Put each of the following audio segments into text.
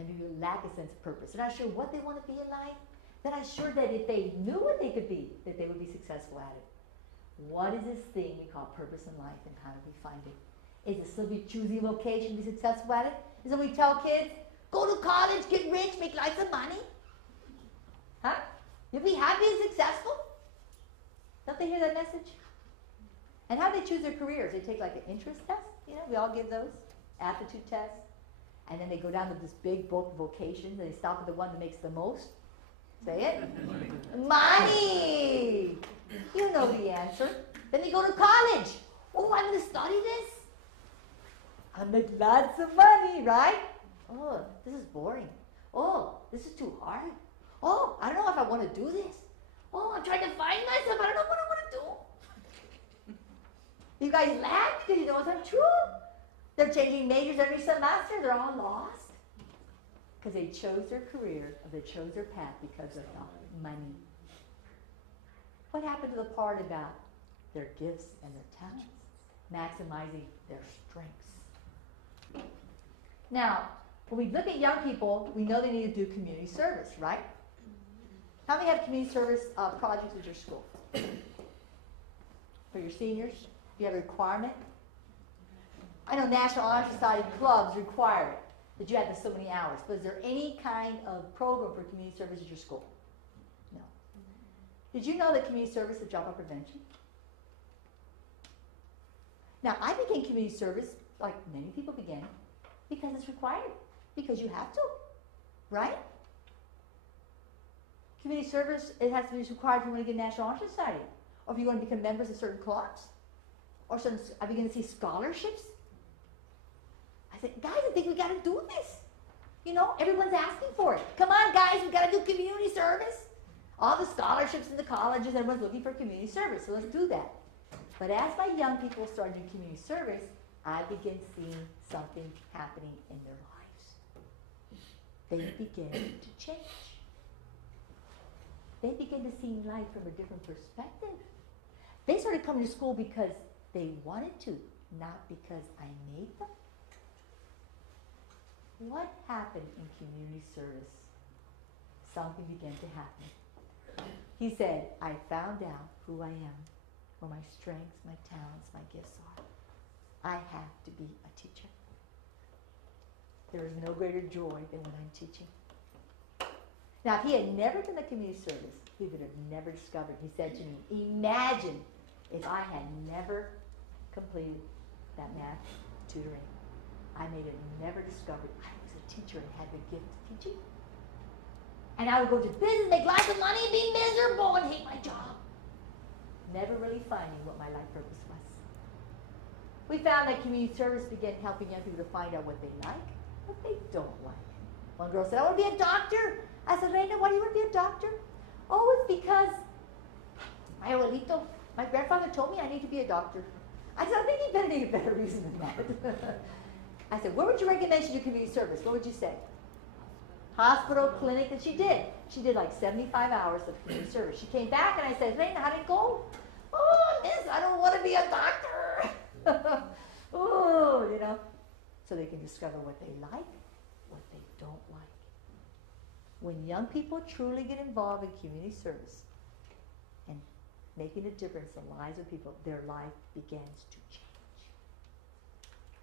Maybe you lack a sense of purpose. They're not sure what they want to be in life. They're not sure that if they knew what they could be, that they would be successful at it. What is this thing we call purpose in life, and how do we find it? Is it still be choosing a vocation to be successful at it? Is it we tell kids, go to college, get rich, make lots of money? Huh? You'll be happy and successful? Don't they hear that message? And how do they choose their careers? They take like an interest test. You know, we all give those. Aptitude tests. And then they go down to this big book of vocations, and they stop at the one that makes the most. Say it. Money! You know the answer. Then they go to college. Oh, I'm going to study this. I'll make lots of money, right? Oh, this is boring. Oh, this is too hard. Oh, I don't know if I want to do this. Oh, I'm trying to find myself. I don't know what I want to do. You guys laugh because you know it's not true. They're changing majors every semester. They're all lost. Because they chose their career, or they chose their path because of the money. What happened to the part about their gifts and their talents? Maximizing their strengths. Now, when we look at young people, we know they need to do community service, right? How many have community service projects at your school? For your seniors? Do you have a requirement? I know National Honor Society clubs require it, that you have to so many hours. But is there any kind of program for community service at your school? No. Did you know that community service is dropout prevention? Now, I began community service, like many people began, because it's required. Because you have to, right? Community service, it has to be required if you want to get National Honor Society, or if you want to become members of certain clubs, or certain, I begin to see scholarships. I said, guys, I think we got to do this. You know, everyone's asking for it. Come on, guys, we got to do community service. All the scholarships in the colleges, everyone's looking for community service, so let's do that. But as my young people started doing community service, I began seeing something happening in their lives. They began to change. They began to see life from a different perspective. They started coming to school because they wanted to, not because I made them. What happened in community service? Something began to happen. He said, I found out who I am, where my strengths, my talents, my gifts are. I have to be a teacher. There is no greater joy than when I'm teaching. Now, if he had never done the community service, he would have never discovered. He said to me, imagine if I had never completed that math tutoring. I may have never discovered I was a teacher and had the gift of teaching. And I would go to business, make lots of money, and be miserable and hate my job. Never really finding what my life purpose was. We found that community service began helping young people to find out what they like, what they don't like. One girl said, I want to be a doctor. I said, Reina, why do you want to be a doctor? Oh, it's because my abuelito, my grandfather told me I need to be a doctor. I said, I think you better need a better reason than that. I said, where would you recommend she do community service? What would you say? Hospital, clinic, and she did. She did like 75 hours of community service. She came back and I said, Reina, how did it go? Oh, miss, I don't want to be a doctor. Oh, you know. So they can discover what they like, what they don't like. When young people truly get involved in community service and making a difference in the lives of people, their life begins to change.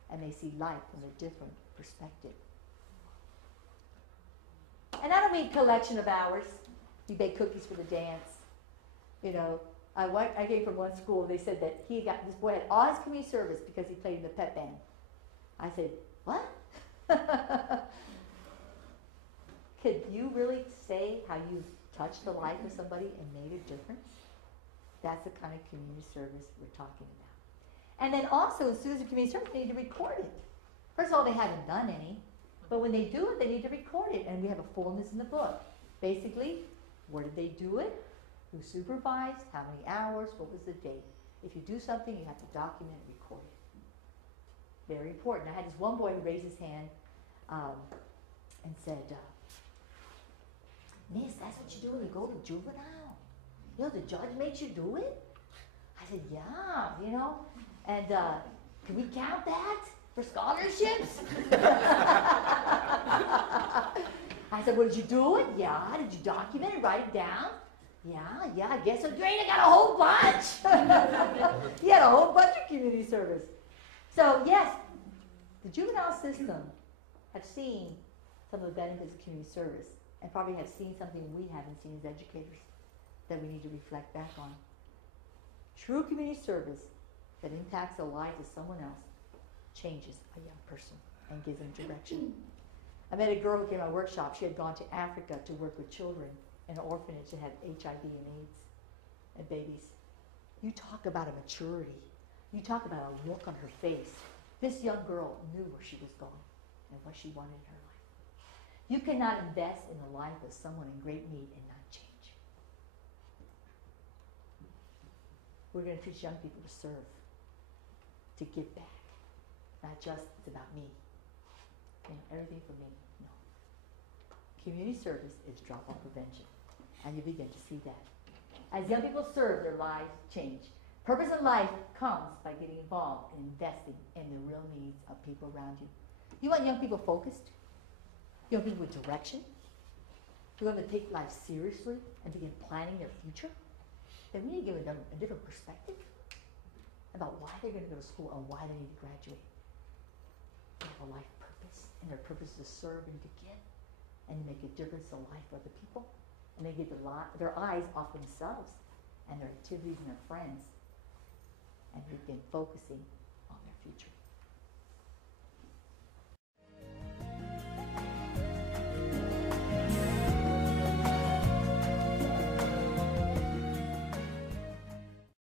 And they see life from a different perspective. And I don't mean collection of hours. You bake cookies for the dance. You know, I came from one school. They said that this boy had all his community service because he played in the pep band. I said, what? Could you really say how you've touched the life of somebody and made a difference? That's the kind of community service we're talking about. And then also, as soon as the community service, they need to record it. First of all, they haven't done any. But when they do it, they need to record it. And we have a fullness in the book. Basically, where did they do it? Who supervised? How many hours? What was the date? If you do something, you have to document and record it. Very important. I had this one boy who raised his hand and said, Miss, that's what you do when you go to juvenile. You know, the judge makes you do it? I said, yeah, you know. And can we count that? for scholarships? I said, well, did you do it? Yeah. Did you document it, write it down? Yeah, I guess so. Great, I got a whole bunch. He had a whole bunch of community service. So, yes, the juvenile system have seen some of the benefits of community service and probably have seen something we haven't seen as educators that we need to reflect back on. True community service that impacts the lives of someone else changes a young person and gives them direction. I met a girl who came to my workshop. She had gone to Africa to work with children in an orphanage that had HIV and AIDS and babies. You talk about a maturity. You talk about a look on her face. This young girl knew where she was going and what she wanted in her life. You cannot invest in the life of someone in great need and not change. We're going to teach young people to serve, to give back. Not just, it's about me. Everything for me. No. Community service is drop-off prevention. And you begin to see that. As young people serve, their lives change. Purpose in life comes by getting involved and investing in the real needs of people around you. You want young people focused? You want people with direction? You want them to take life seriously and begin planning their future? Then we need to give them a different perspective about why they're going to go to school and why they need to graduate. They have a life purpose, and their purpose is to serve and to give and to make a difference in the life of other people. And they get their eyes off themselves and their activities and their friends and begin focusing on their future.